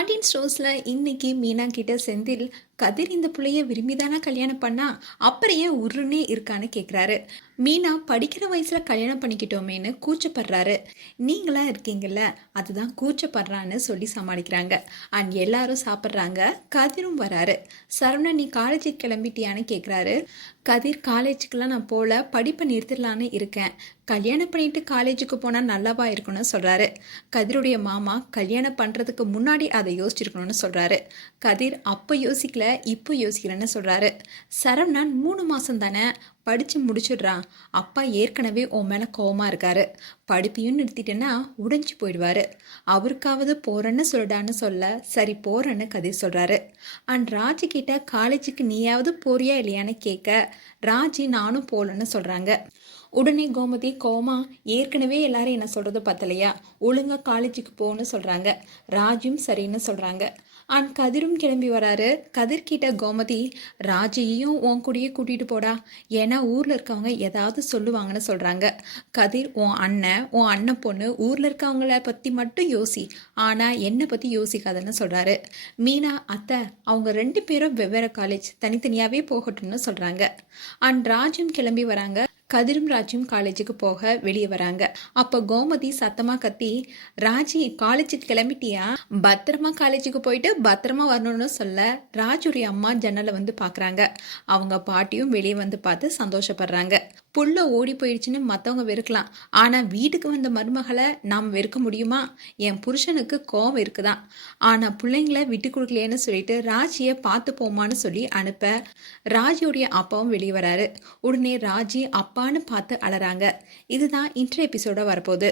பாண்டியன் ஸ்டோர்ஸில் இன்னைக்கு மீனா கிட்ட செந்தில் கதிர் இந்த பிள்ளைய விரும்பி தானே கல்யாணம் பண்ணா? அப்புறம் ஏன் உருன்னே இருக்கான்னு கேட்குறாரு மீனா படிக்கிற வயசில் கல்யாணம் பண்ணிக்கிட்டோமேன்னு கூச்சப்படுறாரு. நீங்களா இருக்கீங்கல்ல அதுதான் கூச்சப்படுறான்னு சொல்லி சமாளிக்கிறாங்க. அண்ட் எல்லாரும் சாப்பிட்றாங்க. கதிரும் வராரு. சரவணன் நீ காலேஜுக்கு கிளம்பிட்டியான்னு கேட்குறாரு கதிர் காலேஜுக்கெல்லாம் நான் போகல படிப்பை நிறுத்திடலான்னு இருக்கேன். கல்யாணம் பண்ணிட்டு காலேஜுக்கு போனால் நல்லவா இருக்கணும்னு சொல்கிறாரு கதிருடைய மாமா கல்யாணம் பண்ணுறதுக்கு முன்னாடி அதை யோசிச்சிருக்கணும்னு சொல்கிறாரு கதிர் அப்போ யோசிக்கல இப்போ யோசிக்கிறேன்னு சொல்கிறாரு சரவணன் மூணு மாதம் தானே படித்து முடிச்சிடுறான் அப்பா ஏற்கனவே உன் மேலே கோவமாக இருக்காரு. படிப்பையும் நிறுத்திட்டேன்னா உடைஞ்சு போயிடுவார். அவருக்காவது போகிறேன்னு சொல்லிடான்னு சொல்ல சரி போகிறேன்னு கதை சொல்கிறாரு அண்ட் ராஜி கிட்ட காலேஜுக்கு நீயாவது போறியா இல்லையான்னு கேட்க ராஜி நானும் போகலன்னு சொல்கிறாங்க உடனே கோமதி கோமா ஏற்கனவே எல்லாரும் என்ன சொல்கிறது பத்தலையா? ஒழுங்கா காலேஜுக்கு போகணும்னு சொல்கிறாங்க ராஜும் சரின்னு சொல்கிறாங்க அண்ட் கதிரும் கிளம்பி வராரு. கதிர்கிட்ட கோமதி ராஜையும் உன் கூடயே கூட்டிகிட்டு போடா. ஏன்னா ஊரில் இருக்கவங்க ஏதாவது சொல்லுவாங்கன்னு சொல்கிறாங்க கதிர் உன் அண்ணன் உன் அண்ணன் பொண்ணு ஊரில் இருக்கவங்கள பற்றி மட்டும் யோசி. ஆனால் என்னை பற்றி யோசிக்காதன்னு சொல்கிறாரு மீனா அத்தை அவங்க ரெண்டு பேரும் வெவ்வேறு காலேஜ் தனித்தனியாகவே போகட்டும்னு சொல்கிறாங்க அண்ட் ராஜும் கிளம்பி வராங்க. கதிரும் ராஜும் காலேஜுக்கு போக வெளியே வராங்க. அப்போ கோமதி சத்தமா கத்தி ராஜி காலேஜுக்கு கிளம்பிட்டியா? பத்திரமா காலேஜுக்கு போயிட்டு பத்திரமா வரணும்னு சொல்ல ராஜுடைய அம்மா ஜன்னலை வந்து பார்க்குறாங்க அவங்க பாட்டியும் வெளியே வந்து பார்த்து சந்தோஷப்படுறாங்க. புள்ள ஓடி போயிடுச்சுன்னு மற்றவங்க வெறுக்கலாம். ஆனால் வீட்டுக்கு வந்த மருமகளை நாம் வெறுக்க முடியுமா? என் புருஷனுக்கு கோவம் இருக்குதான். ஆனால் பிள்ளைங்கள விட்டு கொடுக்கலையேன்னு சொல்லிட்டு ராஜியை பார்த்து போமான்னு சொல்லி அனுப்ப ராஜியோடைய அப்பாவும் வெளியே வராரு. உடனே ராஜி அப்பான்னு பார்த்து அலறாங்க. இதுதான் இன்ட்ரு எபிசோட வரப்போகுது.